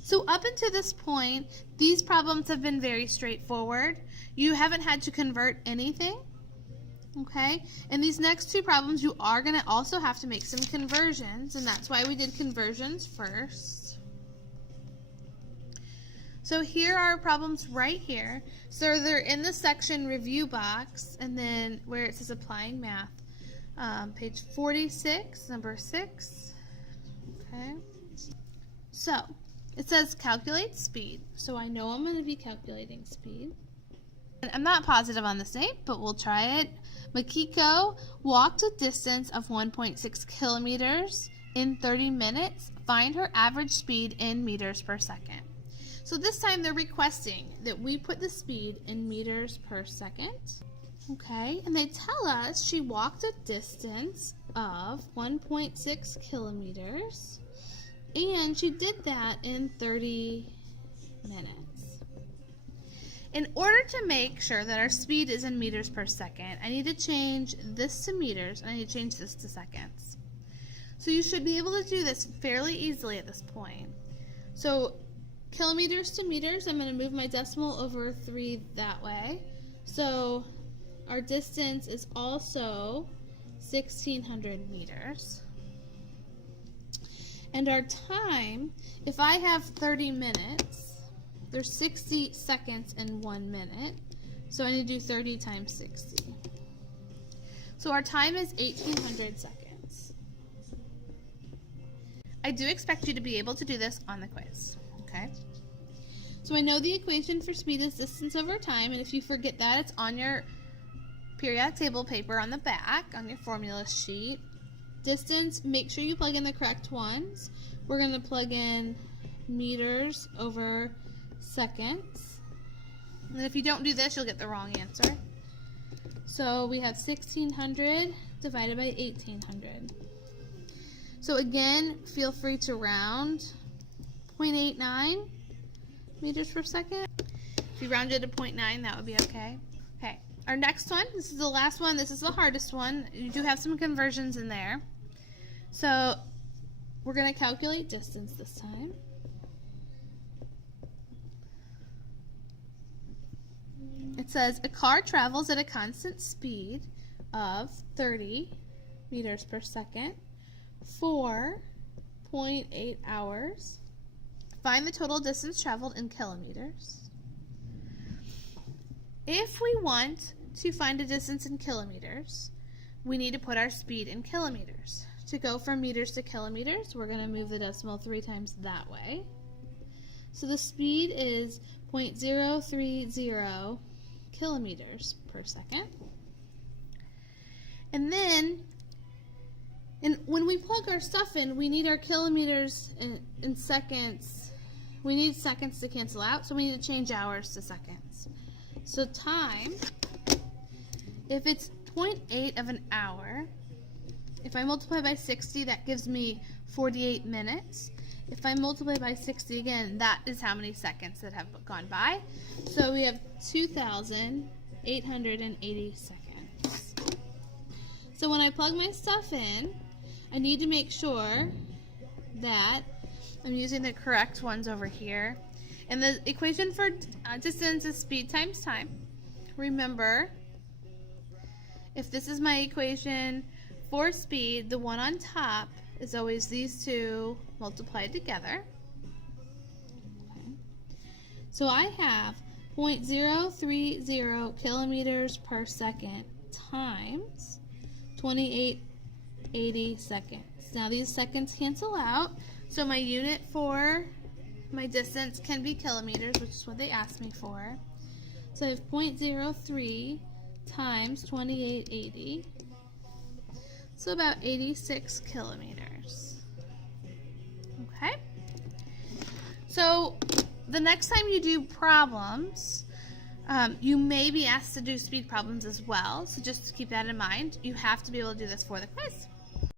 So up until this point, these problems have been very straightforward. You haven't had to convert anything, okay? And these next two problems, you are going to also have to make some conversions, and that's why we did conversions first. So here are problems right here. So they're in the section review box, and then where it says applying math, page 46, number 6, okay? So it says calculate speed, so I know I'm going to be calculating speed. And I'm not positive on this name, but we'll try it. Makiko walked a distance of 1.6 kilometers in 30 minutes. Find her average speed in meters per second. So this time they're requesting that we put the speed in meters per second. Okay, and they tell us she walked a distance of 1.6 kilometers. And she did that in 30 minutes. In order to make sure that our speed is in meters per second, I need to change this to meters, and I need to change this to seconds. So you should be able to do this fairly easily at this point. So kilometers to meters, I'm going to move my decimal over 3 that way. So our distance is also 1,600 meters. And our time, if I have 30 minutes, there's 60 seconds in 1 minute. So I need to do 30 times 60. So our time is 1,800 seconds. I do expect you to be able to do this on the quiz, okay? So I know the equation for speed is distance over time, and if you forget that, it's on your periodic table paper on the back, on your formula sheet. Distance, make sure you plug in the correct ones. We're going to plug in meters over seconds. And if you don't do this, you'll get the wrong answer. So we have 1,600 divided by 1,800. So again, feel free to round 0.89 meters per second. If you rounded to 0.9, that would be okay. Okay, our next one, this is the last one. This is the hardest one. You do have some conversions in there. So we're going to calculate distance this time. It says a car travels at a constant speed of 30 meters per second for 0.8 hours. Find the total distance traveled in kilometers. If we want to find a distance in kilometers, we need to put our speed in kilometers. To go from meters to kilometers, we're going to move the decimal 3 times that way. So the speed is 0.030 kilometers per second. And then, when we plug our stuff in, we need our kilometers in seconds. We need seconds to cancel out, so we need to change hours to seconds. So time, if it's 0.8 of an hour, if I multiply by 60, that gives me 48 minutes. If I multiply by 60 again, that is how many seconds that have gone by. So we have 2,880 seconds. So when I plug my stuff in, I need to make sure that I'm using the correct ones over here. And the equation for distance is speed times time. Remember, if this is my equation for speed, the one on top is always these two multiplied together. Okay. So I have 0.030 kilometers per second times 2880 seconds. Now these seconds cancel out, so my unit for my distance can be kilometers, which is what they asked me for. So I have 0.03 times 2880. So about 86 kilometers. Okay? So the next time you do problems, you may be asked to do speed problems as well. So just keep that in mind. You have to be able to do this for the quiz.